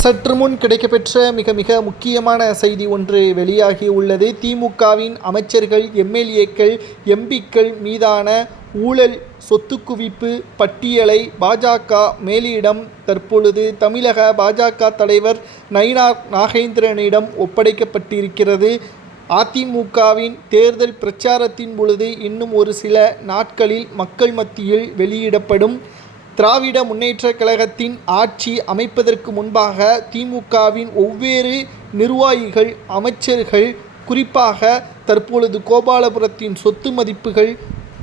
சற்று முன் கிடைக்கப்பெற்ற மிக முக்கியமான செய்தி ஒன்று வெளியாகி உள்ளது. திமுகவின் அமைச்சர்கள், எம்எல்ஏக்கள், எம்பிக்கள் மீதான ஊழல் சொத்து குவிப்பு பட்டியலை பாஜக மேலிடம் தற்பொழுது தமிழக பாஜக தலைவர் நயினா நாகேந்திரனிடம் ஒப்படைக்கப்பட்டிருக்கிறது. அதிமுகவின் தேர்தல் பிரச்சாரத்தின் பொழுது இன்னும் ஒரு சில நாட்களில் மக்கள் மத்தியில் வெளியிடப்படும். திராவிட முன்னேற்றக் கழகத்தின் ஆட்சி அமைப்பதற்கு முன்பாக திமுகவின் ஒவ்வேறு நிர்வாகிகள், அமைச்சர்கள், குறிப்பாக தற்பொழுது கோபாலபுரத்தின் சொத்து மதிப்புகள்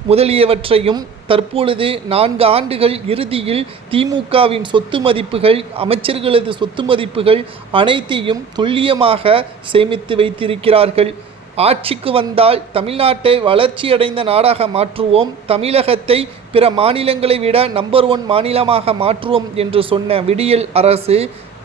முதலியவற்றையும், தற்பொழுது 4 ஆண்டுகள் இறுதியில் திமுகவின் சொத்து மதிப்புகள், அமைச்சர்களது சொத்து மதிப்புகள் அனைத்தையும் துல்லியமாக சேமித்து வைத்திருக்கிறார்கள். ஆட்சிக்கு வந்தால் தமிழ்நாட்டை வளர்ச்சியடைந்த நாடாக மாற்றுவோம், தமிழகத்தை பிற மாநிலங்களை விட நம்பர் 1 மாநிலமாக மாற்றுவோம் என்று சொன்ன விடியல் அரசு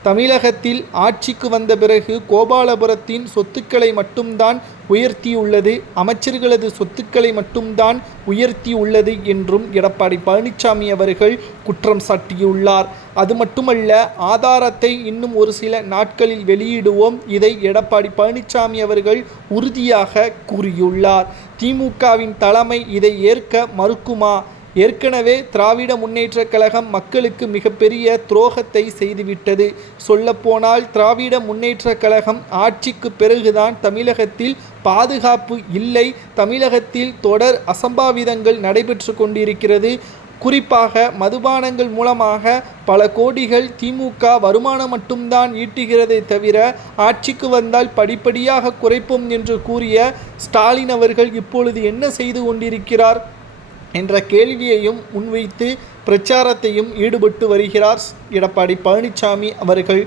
தமிழகத்தில் ஆட்சிக்கு வந்த பிறகு கோபாலபுரத்தின் சொத்துக்களை மட்டும்தான் உயர்த்தியுள்ளது, அமைச்சர்களது சொத்துக்களை மட்டும்தான் உயர்த்தியுள்ளது என்றும் எடப்பாடி பழனிசாமி அவர்கள் குற்றம் சாட்டியுள்ளார். அது மட்டுமல்ல, ஆதாரத்தை இன்னும் ஒரு சில நாட்களில் வெளியிடுவோம், இதை எடப்பாடி பழனிசாமி அவர்கள் உறுதியாக கூறியுள்ளார். திமுகவின் தலைமை இதை ஏற்க மறுக்குமா? ஏற்கனவே திராவிட முன்னேற்றக் கழகம் மக்களுக்கு மிகப்பெரிய துரோகத்தை செய்துவிட்டது. சொல்லப்போனால் திராவிட முன்னேற்றக் கழகம் ஆட்சிக்கு பிறகுதான் தமிழகத்தில் பாதுகாப்பு இல்லை, தமிழகத்தில் தொடர் அசம்பாவிதங்கள் நடைபெற்று கொண்டிருக்கிறது. குறிப்பாக மதுபானங்கள் மூலமாக பல கோடிகள் திமுக வருமானம் மட்டும்தான் ஈட்டுகிறதை தவிர ஆட்சிக்கு வந்தால் படிப்படியாக குறைப்போம் என்று கூறிய ஸ்டாலின் அவர்கள் இப்பொழுது என்ன செய்து கொண்டிருக்கிறார் என்ற கேள்வியையும் முன்வைத்து பிரச்சாரத்தையும் ஈடுபட்டு வருகிறார் எடப்பாடி பழனிசாமி அவர்கள்.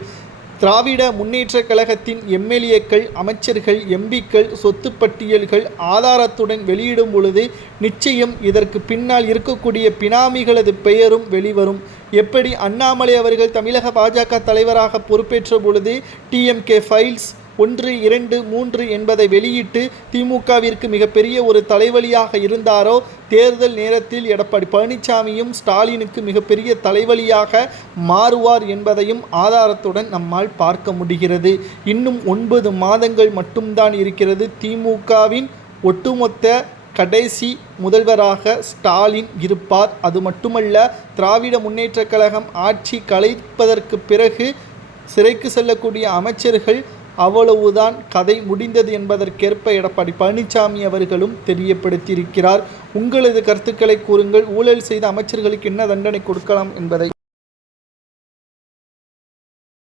திராவிட முன்னேற்றக் கழகத்தின் எம்எல்ஏக்கள், அமைச்சர்கள், எம்பிக்கள் சொத்து பட்டியல்கள் ஆதாரத்துடன் வெளியிடும் பொழுது நிச்சயம் இதற்கு பின்னால் இருக்கக்கூடிய பினாமிகளது பெயரும் வெளிவரும். எப்படி அண்ணாமலை அவர்கள் தமிழக பாஜக தலைவராக பொறுப்பேற்ற பொழுது டிஎம்கே ஃபைல்ஸ் 1, 2, 3 என்பதை வெளியிட்டு திமுகவிற்கு மிகப்பெரிய ஒரு தலைவலியாக இருந்தாரோ, தேர்தல் நேரத்தில் எடப்பாடி பழனிசாமியும் ஸ்டாலினுக்கு மிகப்பெரிய தலைவலியாக மாறுவார் என்பதையும் ஆதாரத்துடன் நம்மால் பார்க்க முடிகிறது. இன்னும் 9 மாதங்கள் மட்டும்தான் இருக்கிறது. திமுகவின் ஒட்டுமொத்த கடைசி முதல்வராக ஸ்டாலின் இருப்பார். அது மட்டுமல்ல, திராவிட முன்னேற்றக் கழகம் ஆட்சி கலைப்பதற்கு பிறகு சிறைக்கு செல்லக்கூடிய அமைச்சர்கள் அவ்வளவுதான், கதை முடிந்தது என்பதற்கேற்ப எடப்பாடி பழனிசாமி அவர்களும் தெரியப்படுத்தியிருக்கிறார். உங்களது கருத்துக்களை கூறுங்கள். ஊழல் செய்த அமைச்சர்களுக்கு என்ன தண்டனை கொடுக்கலாம் என்பதை.